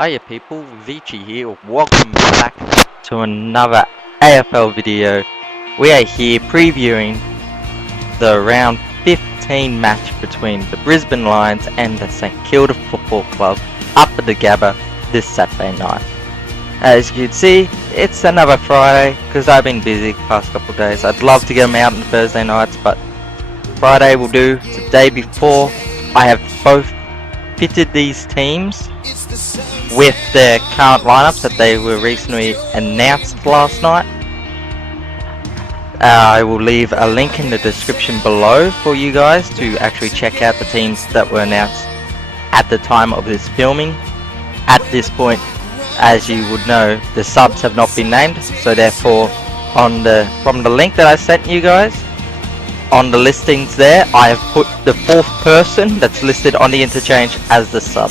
Hiya people, Vici here, welcome back to another AFL video. We are here previewing the round 15 match between the Brisbane Lions and the St Kilda Football Club up at the Gabba this Saturday night. As you can see, it's another Friday because I've been busy the past couple of days. I'd love to get them out on Thursday nights, but Friday will do. It's the day before. I have both fitted these teams with their current lineups that they were recently announced last night. I will leave a link in the description below for you guys to actually check out the teams that were announced at the time of this filming. At this point, as you would know, the subs have not been named, so therefore from the link that I sent you guys, on the listings there, I have put the fourth person that's listed on the interchange as the sub.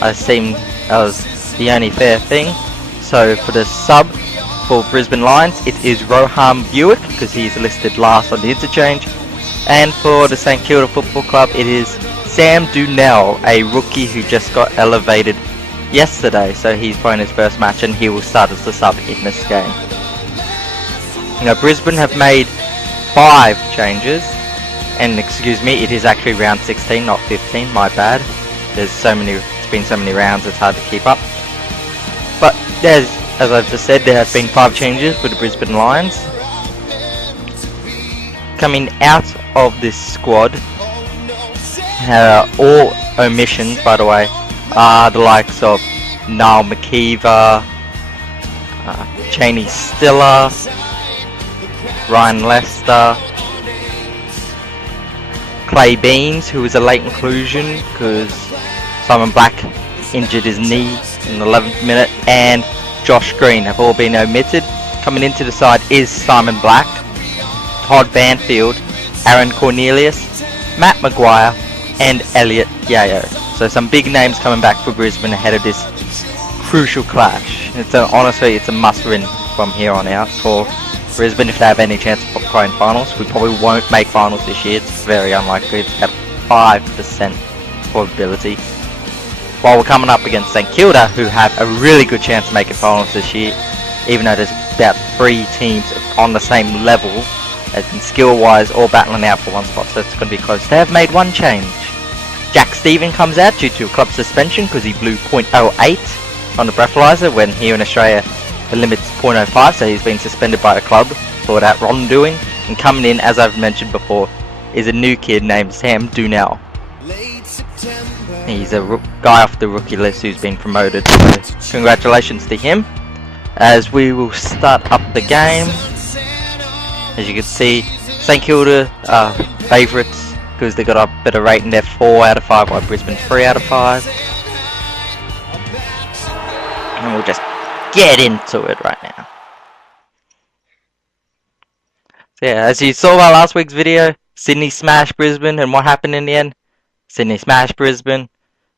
I seem as the only fair thing. So for the sub for Brisbane Lions, it is Rohan Buick because he's listed last on the interchange. And for the St Kilda Football Club, it is Sam Dunell, a rookie who just got elevated yesterday. So he's playing his first match and he will start as the sub in this game. Now Brisbane have made 5 changes, and excuse me, it is actually round 16, not 15. My bad. There's so many. It's been so many rounds. It's hard to keep up. But there's, as I've just said, there have been 5 changes for the Brisbane Lions. Coming out of this squad, all omissions, by the way, are the likes of Niall McKeever, Cheney Stiller, Ryan Lester, Clay Beams, who was a late inclusion because Simon Black injured his knee in the 11th minute, and Josh Green have all been omitted. Coming into the side is Simon Black, Todd Banfield, Aaron Cornelius, Matt Maguire, and Elliot Yayo. So some big names coming back for Brisbane ahead of this crucial clash. Honestly, it's a must-win from here on out for Brisbane if they have any chance of playing finals. We probably won't make finals this year. It's very unlikely. It's about 5% probability. While we're coming up against St Kilda, who have a really good chance of making finals this year, even though there's about 3 teams on the same level, as in skill-wise, all battling out for one spot, so it's going to be close. They have made 1 change. Jack Stephen comes out due to a club suspension because he blew .08 on the breathalyzer when here in Australia the limit's .05, so he's been suspended by the club for that wrongdoing. And coming in, as I've mentioned before, is a new kid named Sam Dunell. He's a guy off the rookie list who's been promoted, so congratulations to him. As we will start up the game. As you can see, St Kilda are favourites because they got a better rating. They're 4 out of 5, while Brisbane 3 out of 5. And we'll just get into it right now. So yeah, as you saw my last week's video, Sydney smashed Brisbane, and what happened in the end? Sydney smashed Brisbane.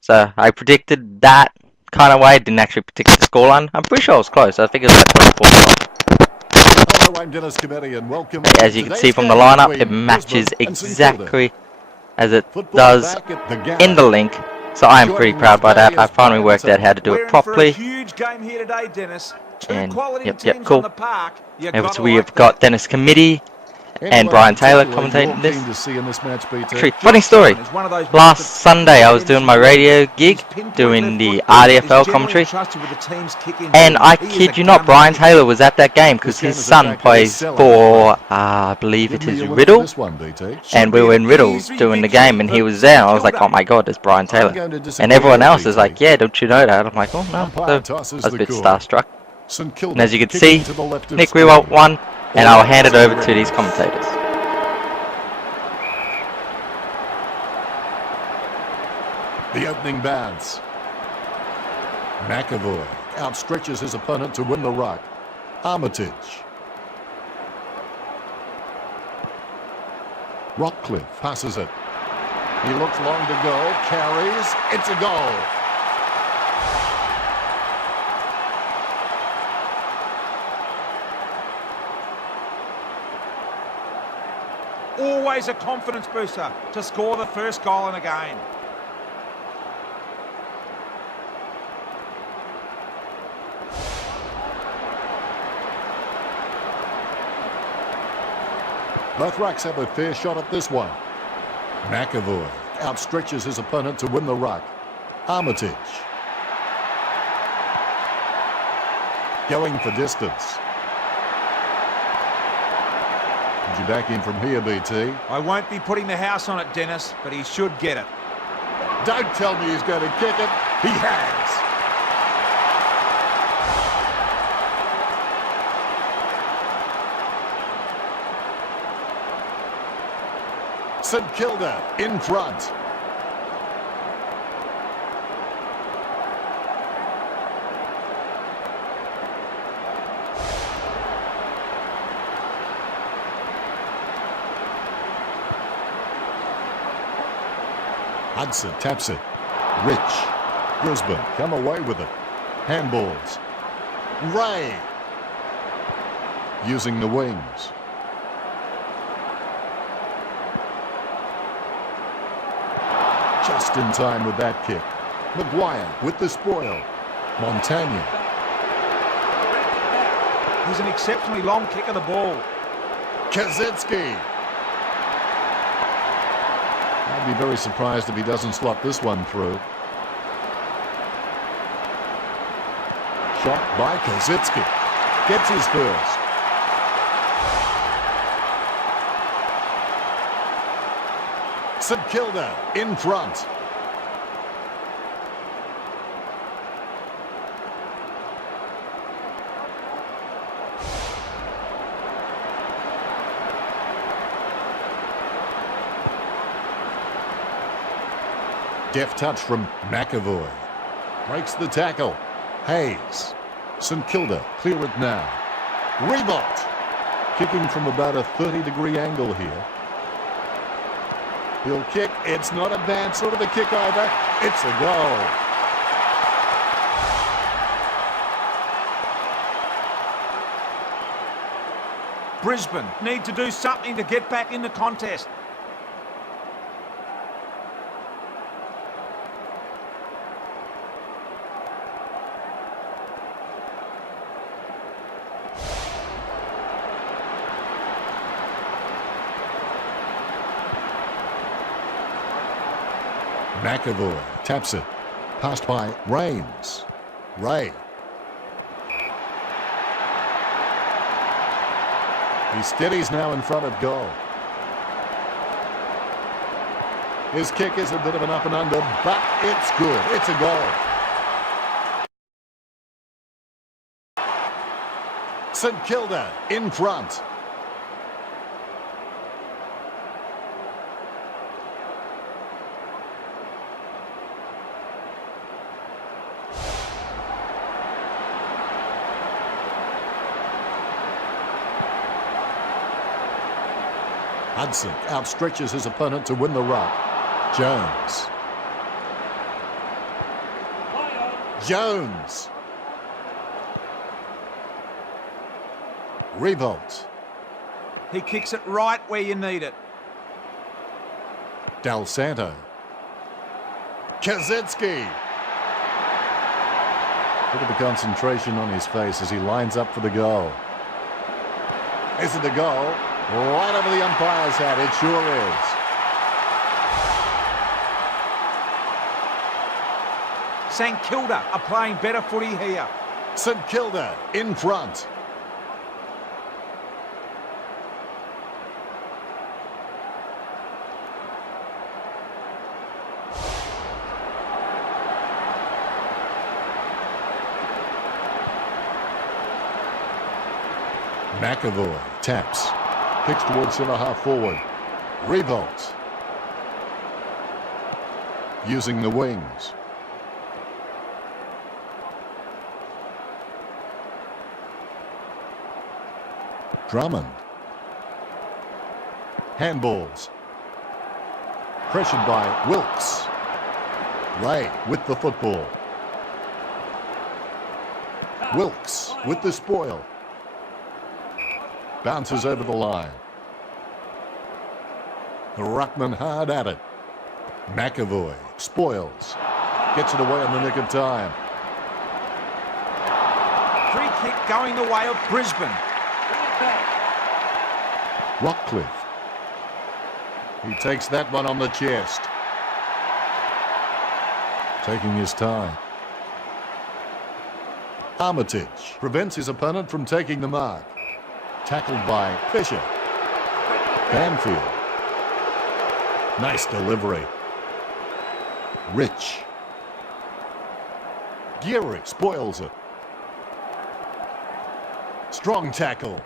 So I predicted that kind of way. I didn't actually predict the scoreline. I'm pretty sure I was close. I think it was like 24. Hello, I'm Dennis Committee, and welcome. As you can see from the lineup, it matches exactly as it does in the link. So I am pretty proud by that. I finally worked out how to do it properly. And yep, cool. So we have got Dennis Committee and Brian Taylor commentating this. Actually, funny story. Last Sunday I was doing my radio gig, doing the AFL commentary, and I kid you not, Brian Taylor was at that game because his son plays for, I believe it is Riddle, and we were in Riddle doing the game, and he was there, and I was like, oh my god, there's Brian Taylor. And everyone else is like, yeah, don't you know that? I'm like, oh no, so I was a bit starstruck. And as you can see, Nick Rewalt won, and I'll hand it over to these commentators. The opening bounce. McAvoy outstretches his opponent to win the ruck. Armitage. Rockcliffe passes it. He looks long to go, carries, it's a goal. Always a confidence booster to score the first goal in a game. Both rucks have a fair shot at this one. McAvoy outstretches his opponent to win the ruck. Armitage. Going for distance. Would you back in from here, BT? I won't be putting the house on it, Dennis, but he should get it. Don't tell me he's going to kick it. He has. St Kilda in front. Hudson taps it. Rich. Brisbane come away with it. Handballs. Ray. Using the wings. Just in time with that kick. Maguire with the spoil. Montagna. He's an exceptionally long kick of the ball. Kaczynski. I'd be very surprised if he doesn't slot this one through. Shot by Kaczynski. Gets his first. St Kilda in front. Deft touch from McAvoy. Breaks the tackle. Hayes. St Kilda clear it now. Revolt. Kicking from about a 30-degree angle here. He'll kick. It's not a bad sort of a kick either. It's a goal. Brisbane need to do something to get back in the contest. McAvoy taps it. Passed by Rains. Ray. He steadies now in front of goal. His kick is a bit of an up and under, but it's good. It's a goal. St Kilda in front. Hudson outstretches his opponent to win the ruck. Jones. Jones. Revolt. He kicks it right where you need it. Del Santo. Kaczynski. Look at the concentration on his face as he lines up for the goal. Is it the goal? Right over the umpire's head, it sure is. St Kilda are playing better footy here. St Kilda in front. McAvoy taps. Kicks towards centre-half forward. Revolt. Using the wings. Drummond. Handballs. Pressured by Wilkes. Ray with the football. Wilkes with the spoil. Bounces over the line. The ruckman hard at it. McAvoy spoils. Gets it away in the nick of time. Free kick going the way of Brisbane. Rockcliffe He takes that one on the chest. Taking his time. Armitage prevents his opponent from taking the mark. Tackled by Fisher. Banfield. Nice delivery. Rich. Geary spoils it. Strong tackle.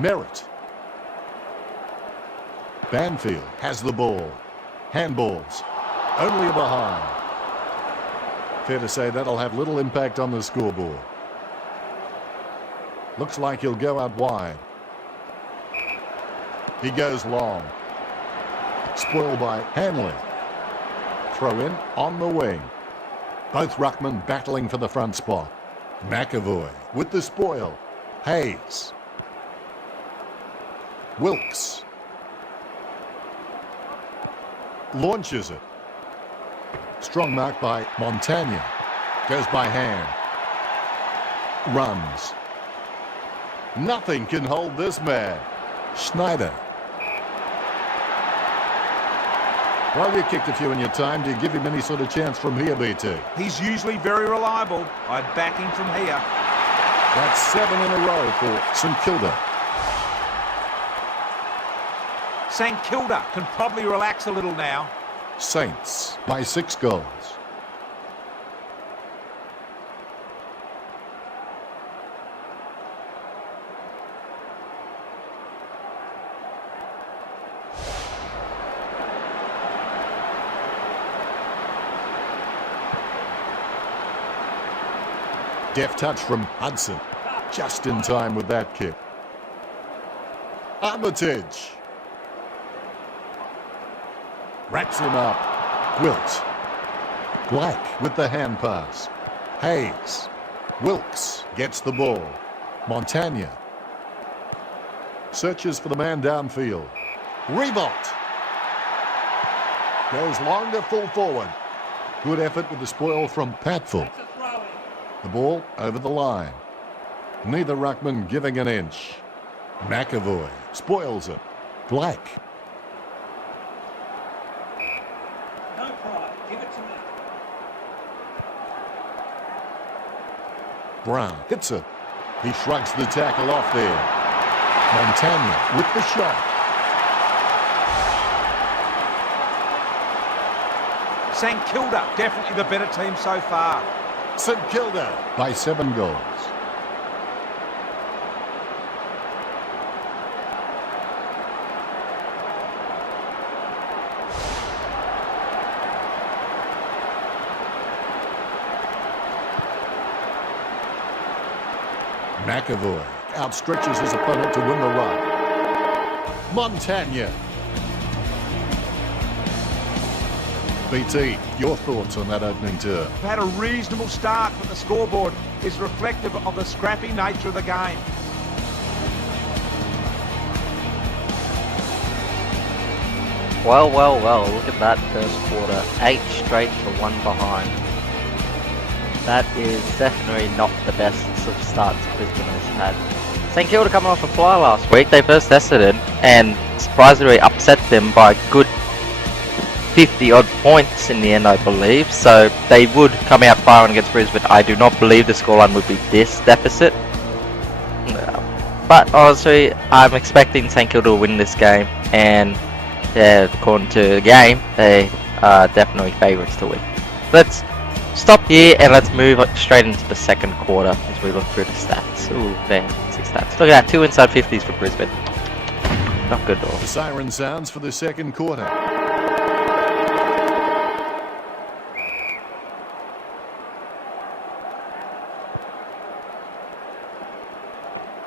Merritt. Banfield has the ball. Handballs. Only a behind. Fair to say that'll have little impact on the scoreboard. Looks like he'll go out wide. He goes long. Spoiled by Hanley. Throw in on the wing. Both ruckmen battling for the front spot. McAvoy with the spoil. Hayes. Wilkes. Launches it. Strong mark by Montagna. Goes by hand. Runs. Nothing can hold this man. Schneider. Well, you kicked a few in your time. Do you give him any sort of chance from here, BT? He's usually very reliable. I'd back him from here. That's 7 in a row for St Kilda. St Kilda can probably relax a little now. Saints by 6 goals. Deft touch from Hudson. Just in time with that kick. Armitage. Wraps him up. Wilt. Black with the hand pass. Hayes. Wilkes gets the ball. Montagna. Searches for the man downfield. Revolt. Goes long to full forward. Good effort with the spoil from Patfull. The ball over the line. Neither ruckman giving an inch. McAvoy spoils it. Black. No pride. Give it to me. Brown hits it. He shrugs the tackle off there. Montagna with the shot. St Kilda, definitely the better team so far. St Kilda by 7 goals. McAvoy outstretches his opponent to win the run. Montagna. BT, your thoughts on that opening term? We've had a reasonable start, but the scoreboard is reflective of the scrappy nature of the game. Well, look at that first quarter. 8 straight to 1 behind. That is definitely not the best of starts Brisbane has had. St Kilda coming off a fly last week. They first tested it and surprisingly upset them by a good 50 odd points in the end, I believe. So they would come out firing against Brisbane. I do not believe the scoreline would be this deficit. But honestly, I'm expecting St Kilda to win this game, and according to the game, they are definitely favourites to win. Let's stop here and let's move straight into the second quarter as we look through the stats. Ooh, there, 6 stats. Look at that, 2 inside 50s for Brisbane. Not good at all. The siren sounds for the second quarter.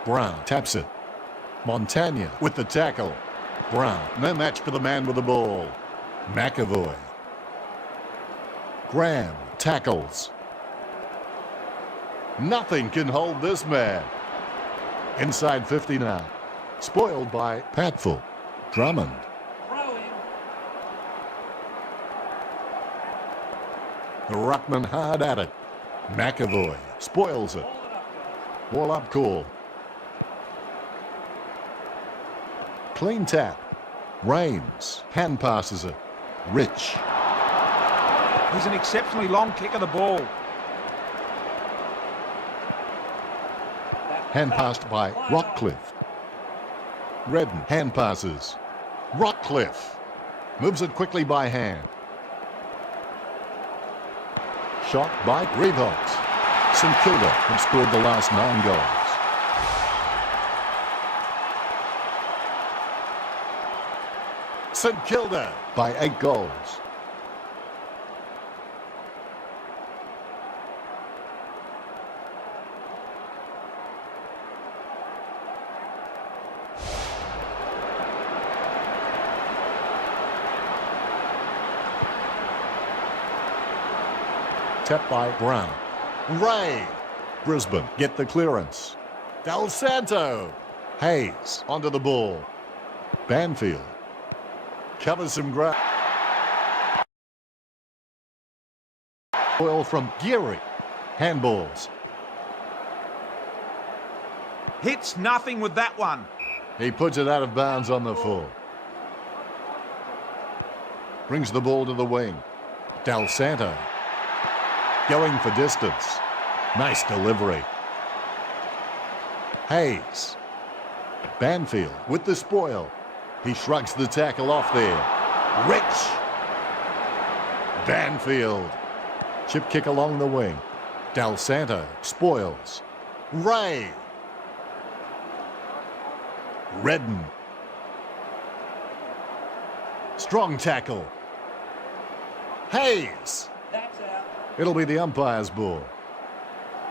Brown taps it. Montagna with the tackle. Brown, no match for the man with the ball. McAvoy. Graham tackles. Nothing can hold this man. Inside 50 now. Spoiled by Patfull. Drummond. The ruckman hard at it. McAvoy spoils it. Ball up call. Clean tap. Rains hand passes it. Rich. He's an exceptionally long kick of the ball. Hand passed by Rockcliffe. Redden hand passes. Rockcliffe moves it quickly by hand. Shot by Revolt. St Kilda have scored the last 9 goals. St Kilda by 8 goals. Tapped by Brown. Ray. Brisbane get the clearance. Del Santo. Hayes onto the ball. Banfield covers some ground. Oil from Geary. Handballs. Hits nothing with that one. He puts it out of bounds on the full. Brings the ball to the wing. Del Santo going for distance. Nice delivery. Hayes. Banfield with the spoil. He shrugs the tackle off there. Rich. Banfield. Chip kick along the wing. Del Santo spoils. Ray. Redden. Strong tackle. Hayes. That's out. It'll be the umpire's ball.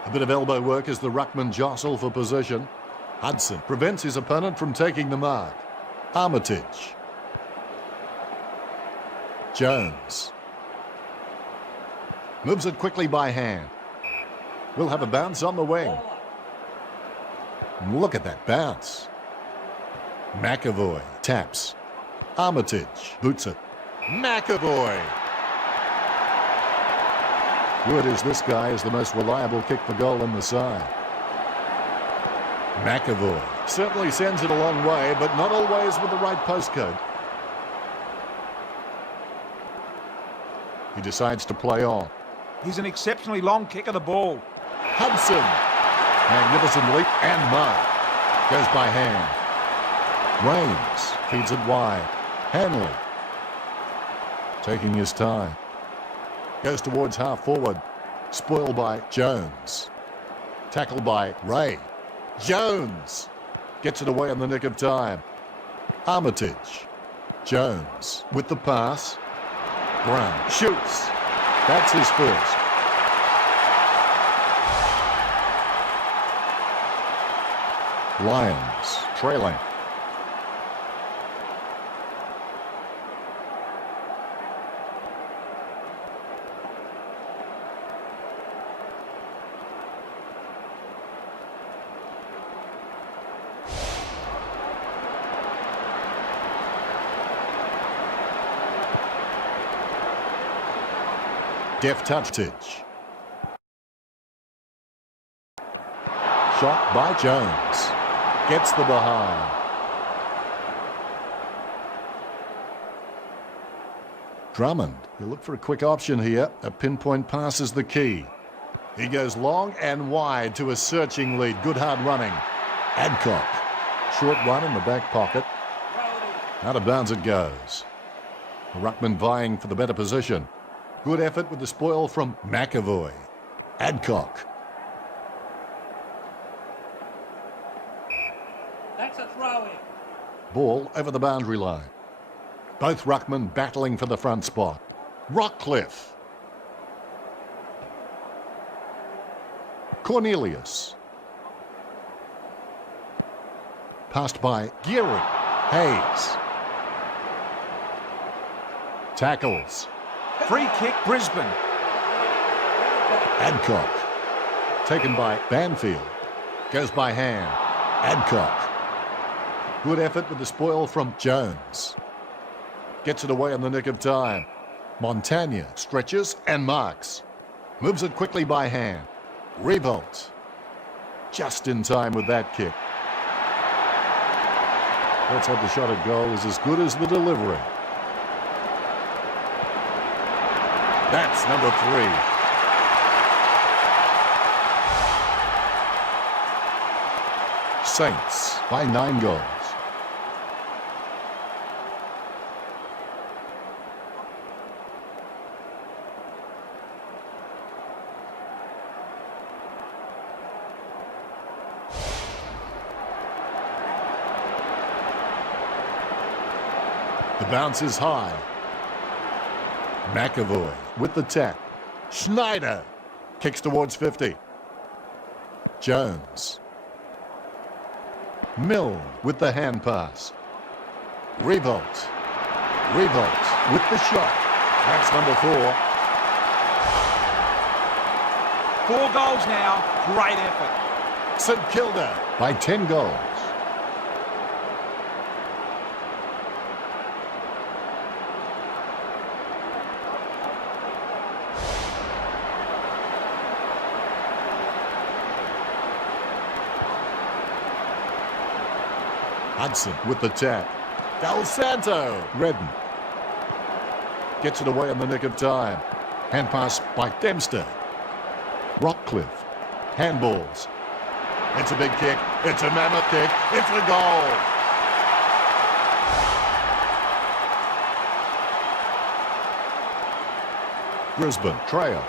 A bit of elbow work as the ruckman jostle for position. Hudson prevents his opponent from taking the mark. Armitage. Jones. Moves it quickly by hand. We'll have a bounce on the wing. Look at that bounce. McAvoy taps. Armitage boots it. McAvoy. Word is this guy is the most reliable kick for goal in the side. McAvoy certainly sends it a long way, but not always with the right postcode. He decides to play on. He's an exceptionally long kick of the ball. Hudson. Magnificent leap and mark. Goes by hand. Rains feeds it wide. Hanley. Taking his time. Goes towards half forward. Spoiled by Jones. Tackled by Ray. Jones gets it away in the nick of time. Armitage. Jones with the pass. Brown shoots. That's his first. Lions trailing. Deft touch. Shot by Jones. Gets the behind. Drummond, he'll look for a quick option here. A pinpoint pass is the key. He goes long and wide to a searching lead. Good hard running. Adcock. Short one in the back pocket. Out of bounds it goes. The ruckman vying for the better position. Good effort with the spoil from McAvoy. Adcock. That's a throw in. Ball over the boundary line. Both ruckmen battling for the front spot. Rockcliffe. Cornelius. Passed by Geary. Hayes. Tackles. Free kick, Brisbane. Adcock. Taken by Banfield. Goes by hand. Adcock. Good effort with the spoil from Jones. Gets it away in the nick of time. Montagna stretches and marks. Moves it quickly by hand. Revolt. Just in time with that kick. Let's hope the shot at goal is as good as the delivery. That's number 3. Saints by 9 goals. The bounce is high. McAvoy with the tap. Schneider kicks towards 50. Jones. Milne with the hand pass. Revolt. Revolt with the shot. That's number 4. 4 goals now. Great effort. St Kilda by 10 goals. Hudson with the tap. Del Santo. Redden gets it away in the nick of time. Hand pass by Dempster. Rockcliffe. Handballs. It's a big kick. It's a mammoth kick. It's a goal. Brisbane trail.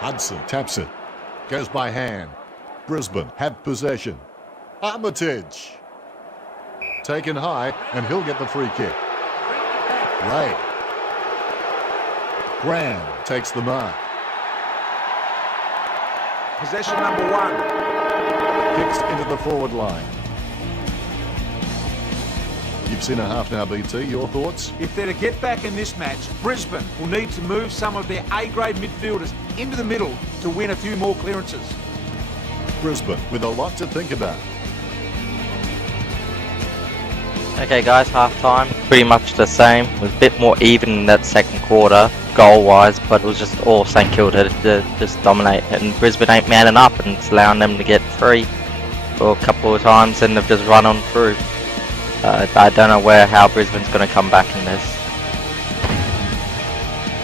Hudson taps it. Goes by hand. Brisbane have possession. Armitage. Taken high, and he'll get the free kick. Ray. Graham takes the mark. Possession number 1. Kicks into the forward line. You've seen a half now, BT. Your thoughts? If they're to get back in this match, Brisbane will need to move some of their A-grade midfielders into the middle to win a few more clearances. Brisbane with a lot to think about. Okay guys, half time, pretty much the same. It was a bit more even in that second quarter, goal wise, but it was just all St Kilda to just dominate. And Brisbane ain't manning up, and it's allowing them to get 3 for a couple of times, and they've just run on through. I don't know how Brisbane's going to come back in this.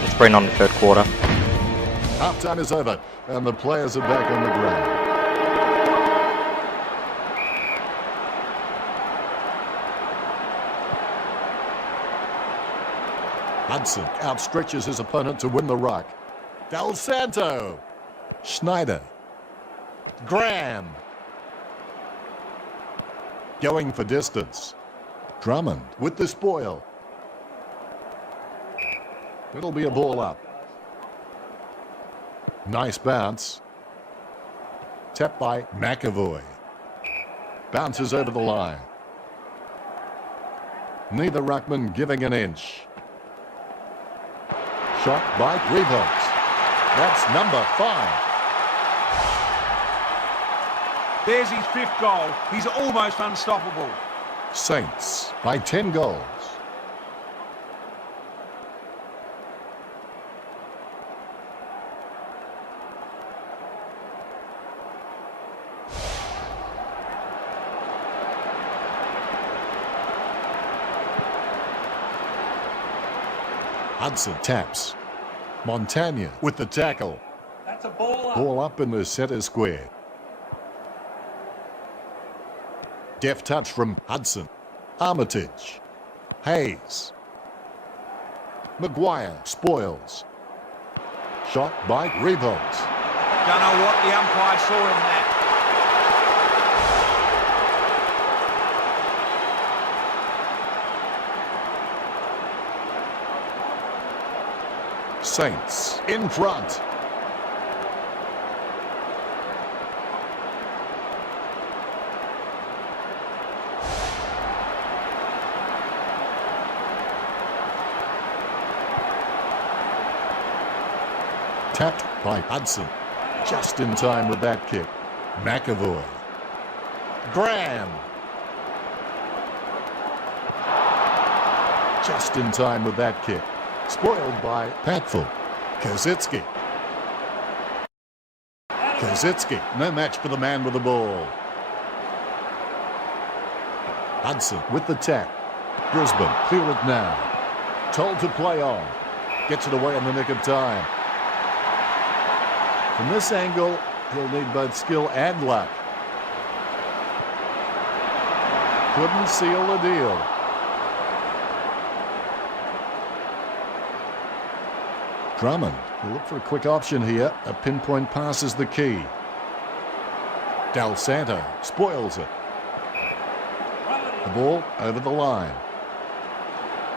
Let's bring on the third quarter. Half time is over, and the players are back on the ground. Hudson outstretches his opponent to win the ruck. Del Santo. Schneider. Graham. Going for distance. Drummond with the spoil. It'll be a ball up. Nice bounce. Tapped by McAvoy. Bounces over the line. Neither ruckman giving an inch. Shot by Revolt. That's number 5. There's his 5th goal. He's almost unstoppable. Saints by 10 goals. Hudson taps. Montagna with the tackle. That's a ball up. Ball up in the centre square. Deft touch from Hudson. Armitage. Hayes. Maguire spoils. Shot by Revolt. Don't know what the umpire saw in that. Saints in front. Tapped by Hudson. Just in time with that kick. McAvoy. Graham. Just in time with that kick. Spoiled by Patful. Kosicki. Kosicki. No match for the man with the ball. Hudson with the tap. Brisbane clear it now. Told to play on. Gets it away in the nick of time. From this angle, he'll need both skill and luck. Couldn't seal the deal. Drummond will look for a quick option here. A pinpoint pass is the key. Del Santo spoils it. The ball over the line.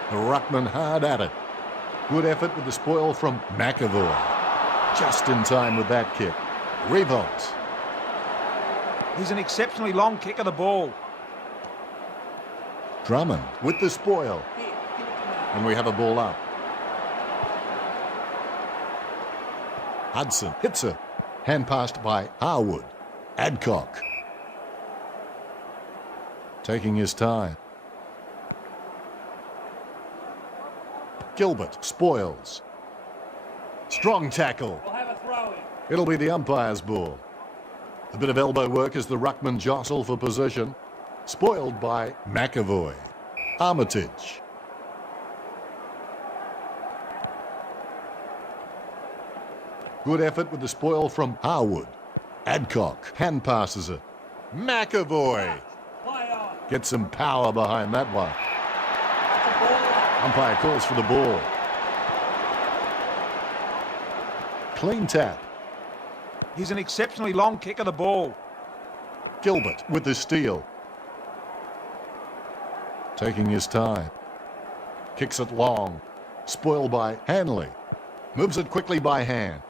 The ruckman hard at it. Good effort with the spoil from McAvoy. Just in time with that kick. Revolt. He's an exceptionally long kick of the ball. Drummond with the spoil. And we have a ball up. Hudson hits it. Hand passed by Harwood. Adcock. Taking his time. Gilbert spoils. Strong tackle. We'll have a throw in. It'll be the umpire's ball. A bit of elbow work as the ruckman jostle for position. Spoiled by McAvoy. Armitage. Good effort with the spoil from Harwood. Adcock hand passes it. McAvoy Play on. gets some power behind that one. That's a ball. Umpire calls for the ball. Clean tap. He's an exceptionally long kick of the ball. Gilbert with the steal. Taking his time. Kicks it long. Spoiled by Hanley. Moves it quickly by hand.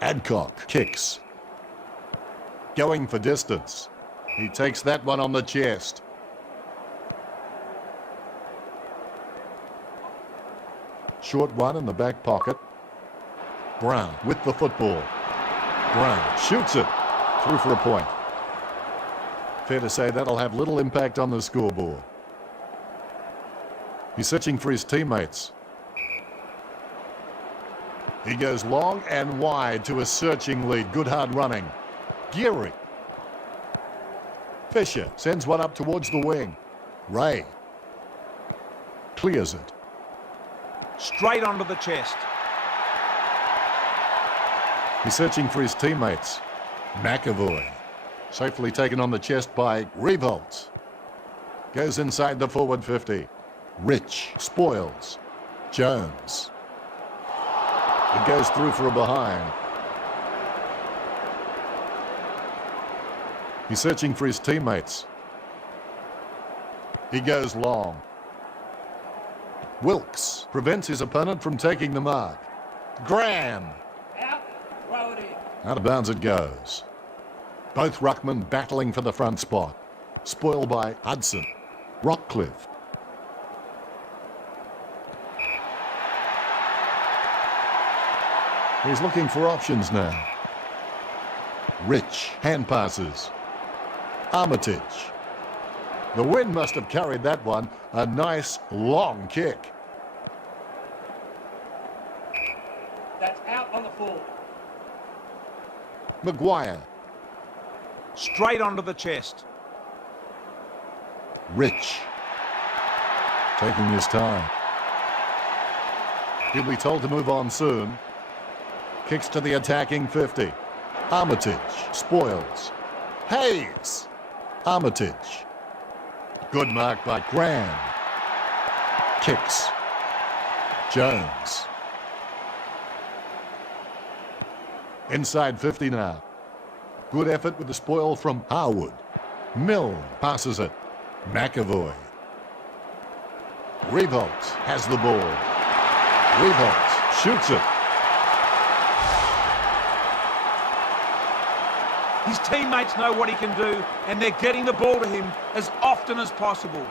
Adcock kicks. Going for distance. He takes that one on the chest. Short one in the back pocket. Brown with the football. Brown shoots it. Through for a point. Fair to say that'll have little impact on the scoreboard. He's searching for his teammates. He goes long and wide to a searching lead. Good hard running. Geary. Fisher sends one up towards the wing. Ray clears it. Straight onto the chest. He's searching for his teammates. McAvoy. Safely taken on the chest by Revolt. Goes inside the forward 50. Rich spoils. Jones. It goes through for a behind. He's searching for his teammates. He goes long. Wilkes prevents his opponent from taking the mark. Graham. Out. Throw it in. Out of bounds it goes. Both ruckmen battling for the front spot. Spoiled by Hudson. Rockcliffe. He's looking for options now. Rich hand passes. Armitage. The wind must have carried that one. A nice long kick. That's out on the full. Maguire. Straight onto the chest. Rich. Taking his time. He'll be told to move on soon. Kicks to the attacking 50. Armitage spoils. Hayes. Armitage. Good mark by Graham. Kicks. Jones. Inside 50 now. Good effort with the spoil from Harwood. Milne passes it. McAvoy. Revolt has the ball. Revolt shoots it. His teammates know what he can do, and they're getting the ball to him as often as possible.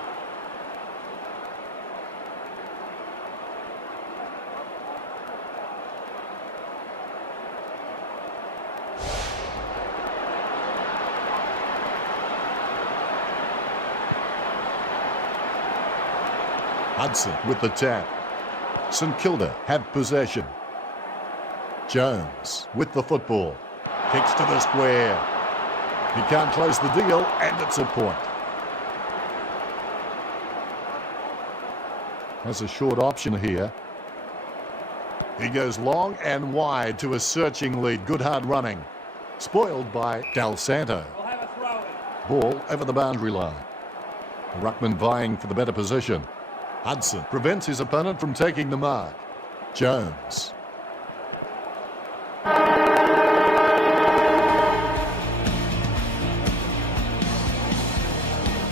Hudson with the tap. St Kilda have possession. Jones with the football. Kicks to the square. He can't close the deal, and it's a point. Has a short option here. He goes long and wide to a searching lead. Good hard running. Spoiled by Del Santo. We'll have a throw in. Ball over the boundary line. Ruckman vying for the better position. Hudson prevents his opponent from taking the mark. Jones.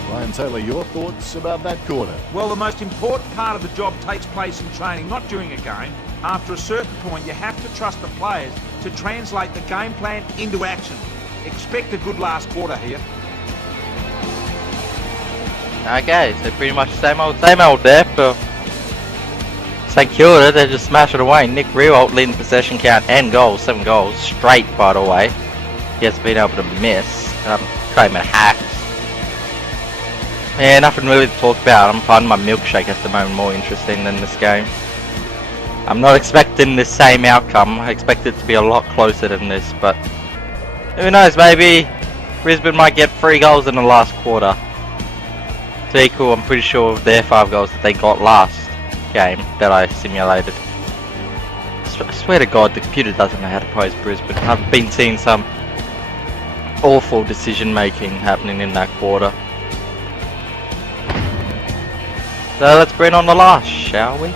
Ryan Taylor, your thoughts about that corner? Well, the most important part of the job takes place in training, not during a game. After a certain point, you have to trust the players to translate the game plan into action. Expect a good last quarter here. Okay, so pretty much same old there for St Kilda. They just smash it away. Nick Riewoldt leading possession count and goals, 7 goals straight, by the way. He hasn't been able to miss. Claiming hacks. Yeah, nothing really to talk about. I'm finding my milkshake at the moment more interesting than this game. I'm not expecting the same outcome. I expect it to be a lot closer than this, but who knows, maybe Brisbane might get 3 goals in the last quarter to equal, I'm pretty sure, of their 5 goals that they got last game that I simulated. I swear to God, the computer doesn't know how to pose Brisbane. I've been seeing some awful decision making happening in that quarter. So let's bring on the last, shall we?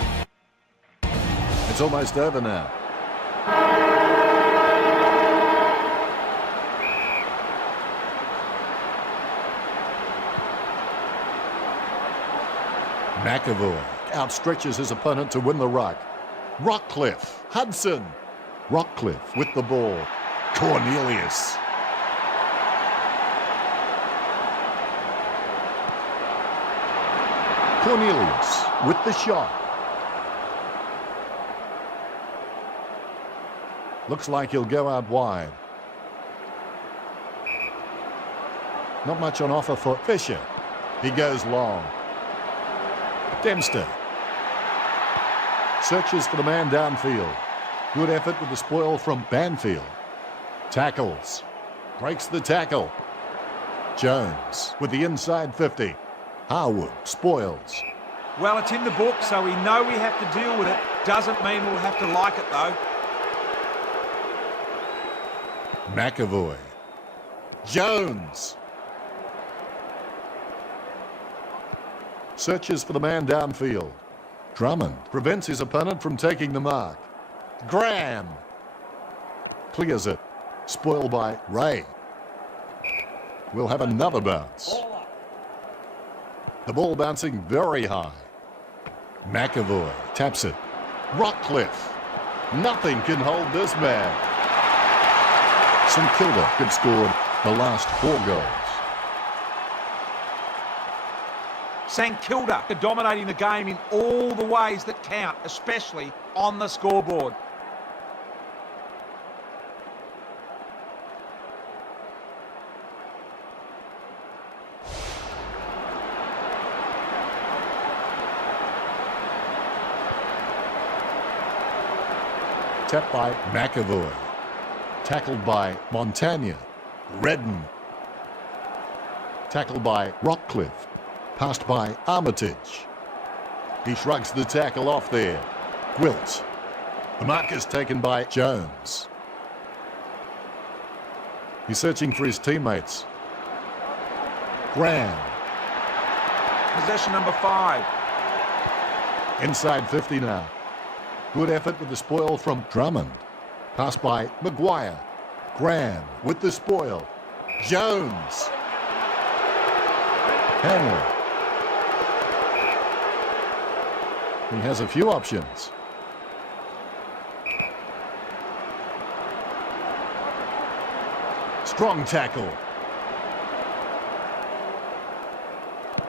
It's almost over now. McAvoy outstretches his opponent to win the ruck. Rockcliffe, Hudson. Rockcliffe with the ball. Cornelius. Cornelius with the shot. Looks like he'll go out wide. Not much on offer for Fisher. He goes long. Dempster. Searches for the man downfield. Good effort with the spoil from Banfield. Tackles. Breaks the tackle. Jones with the inside 50. Harwood spoils. Well, it's in the book, so we know we have to deal with it. Doesn't mean we'll have to like it, though. McAvoy. Jones. Searches for the man downfield. Drummond prevents his opponent from taking the mark. Graham. Clears it. Spoiled by Ray. We'll have another bounce. Ball up. The ball bouncing very high. McAvoy taps it. Rockcliffe. Nothing can hold this man. St Kilda had scored the last 4 goals. St Kilda are dominating the game in all the ways that count, especially on the scoreboard. Tapped by McAvoy. Tackled by Montagna. Redden. Tackled by Rockcliffe. Passed by Armitage. He shrugs the tackle off there. Gwilt. The mark is taken by Jones. He's searching for his teammates. Graham. Possession number 5. Inside 50 now. Good effort with the spoil from Drummond. Passed by Maguire. Graham with the spoil. Jones. Hanley. He has a few options. Strong tackle.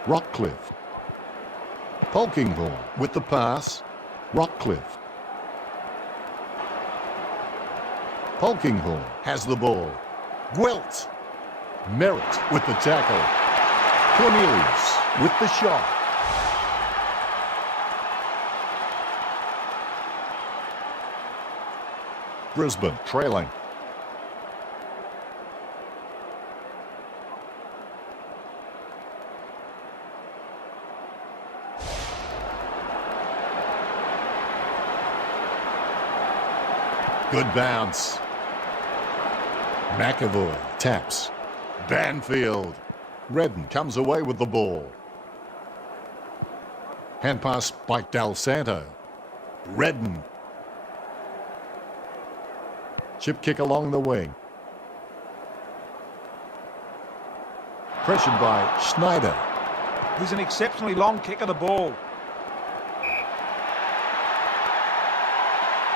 Rockcliffe. Polkinghorne with the pass. Rockcliffe. Polkinghorne has the ball. Gwilt. Merritt with the tackle. Cornelius with the shot. Brisbane trailing. Good bounce. McAvoy taps. Banfield. Redden comes away with the ball. Hand pass by Del Santo. Redden. Chip kick along the wing. Pressured by Schneider. He's an exceptionally long kick of the ball.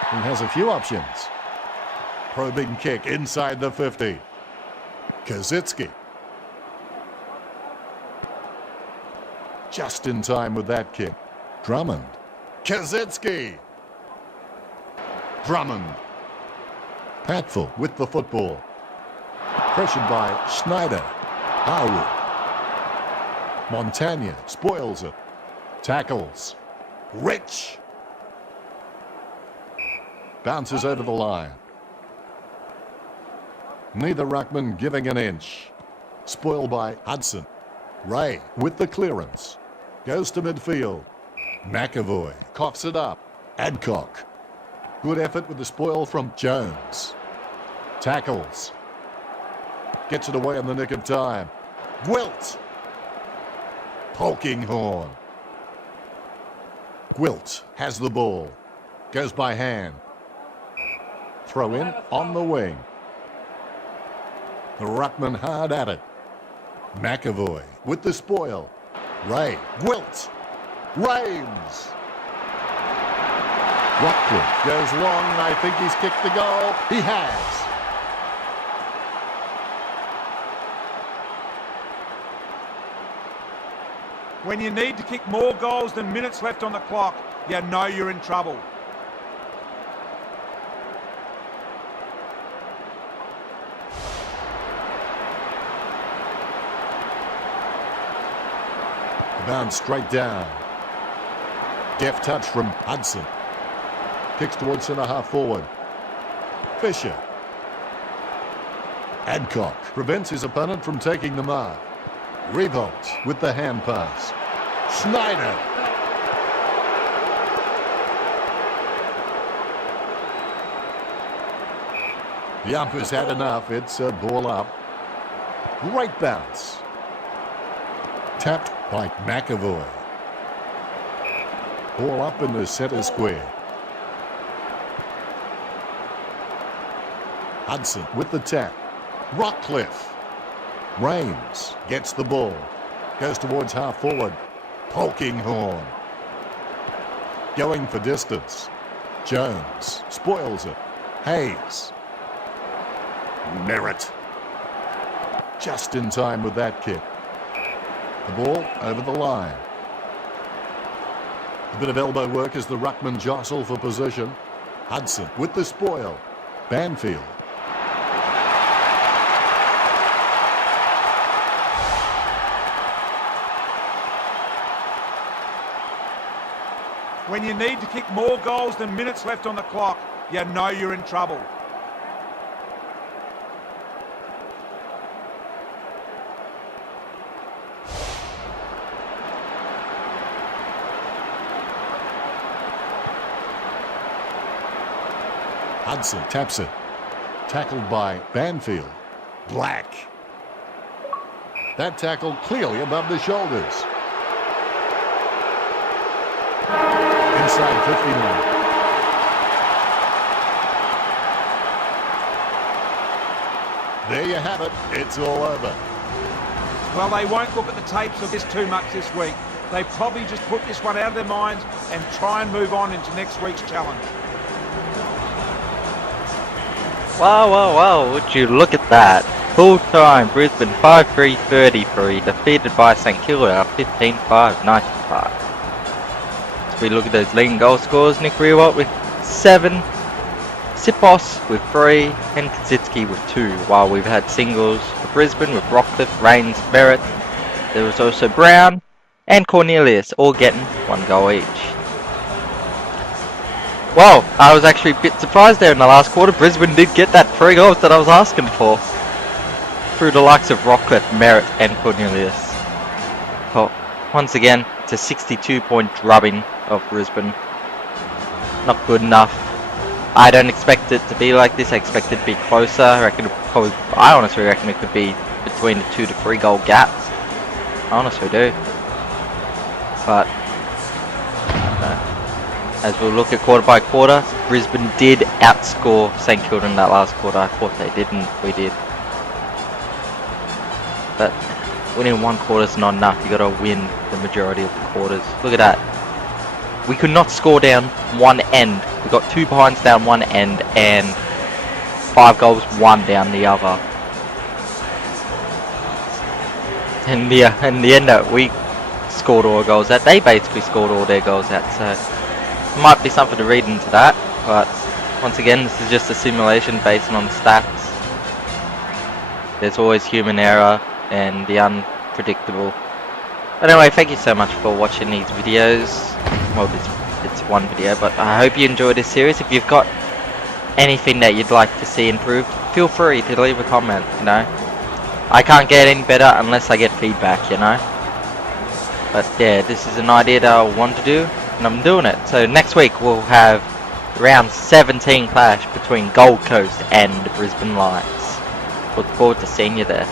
He has a few options. Probing kick inside the 50. Kazitsky. Just in time with that kick. Drummond. Kazitsky. Drummond. Patful with the football. Pressured by Schneider. Harwood. Montagna spoils it. Tackles. Rich. Bounces over the line. Neither ruckman giving an inch. Spoiled by Hudson. Ray with the clearance. Goes to midfield. McAvoy coughs it up. Adcock. Good effort with the spoil from Jones. Tackles. Gets it away in the nick of time. Gwilt. Polkinghorne. Gwilt has the ball. Goes by hand. Throw in on the wing. The ruckman hard at it. McAvoy with the spoil. Ray. Gwilt. Rames. Rockcliffe goes long. I think he's kicked the goal. He has. When you need to kick more goals than minutes left on the clock, you know you're in trouble. Bounce straight down. Deft touch from Hudson. Kicks towards centre half forward. Fisher. Adcock prevents his opponent from taking the mark. Revolt with the hand pass. Schneider. The ump has had enough. It's a ball up. Great bounce. Tapped by McAvoy. Ball up in the centre square. Hudson with the tap. Rockcliffe. Rames gets the ball. Goes towards half forward. Polkinghorne. Going for distance. Jones spoils it. Hayes. Merritt. Just in time with that kick. The ball over the line. A bit of elbow work as the ruckman jostle for position. Hudson with the spoil. Banfield. When you need to kick more goals than minutes left on the clock, you know you're in trouble. Hudson taps it. Tackled by Banfield. Black. That tackle clearly above the shoulders. Inside 59. There you have it. It's all over. Well, they won't look at the tapes of this too much this week. They probably just put this one out of their minds and try and move on into next week's challenge. Wow, would you look at that. Full time, Brisbane 5-3-33, defeated by St Kilda 15-5-95. As we look at those leading goal scorers, Nick Riewoldt with 7, Sipos with 3, and Kazitsky with 2, while we've had singles for Brisbane with Rockcliffe, Rains, Merritt. There was also Brown and Cornelius, all getting 1 goal each. Well, I was actually a bit surprised there in the last quarter. Brisbane did get that 3 goals that I was asking for. Through the likes of Rockcliffe, Merritt and Cornelius. Well, once again, it's a 62-point drubbing of Brisbane. Not good enough. I don't expect it to be like this. I expect it to be closer. I honestly reckon it could be between a 2 to 3 goal gap. I honestly do. But as we'll look at quarter by quarter, Brisbane did outscore St Kilda in that last quarter. I thought they didn't. We did. But winning one quarter is not enough. You got to win the majority of the quarters. Look at that. We could not score down one end. We got 2 behinds down one end and 5 goals, 1 down the other. And in the end, we scored all our goals out. They basically scored all their goals out. So it might be something to read into that. But once again, this is just a simulation based on stats. There's always human error and the unpredictable. Anyway, thank you so much for watching these videos. Well, it's one video, but I hope you enjoyed this series. If you've got anything that you'd like to see improved, feel free to leave a comment, you know. I can't get any better unless I get feedback, you know. But yeah, this is an idea that I want to do, and I'm doing it. So next week we'll have round 17 clash between Gold Coast and the Brisbane Lions. Look forward to seeing you there.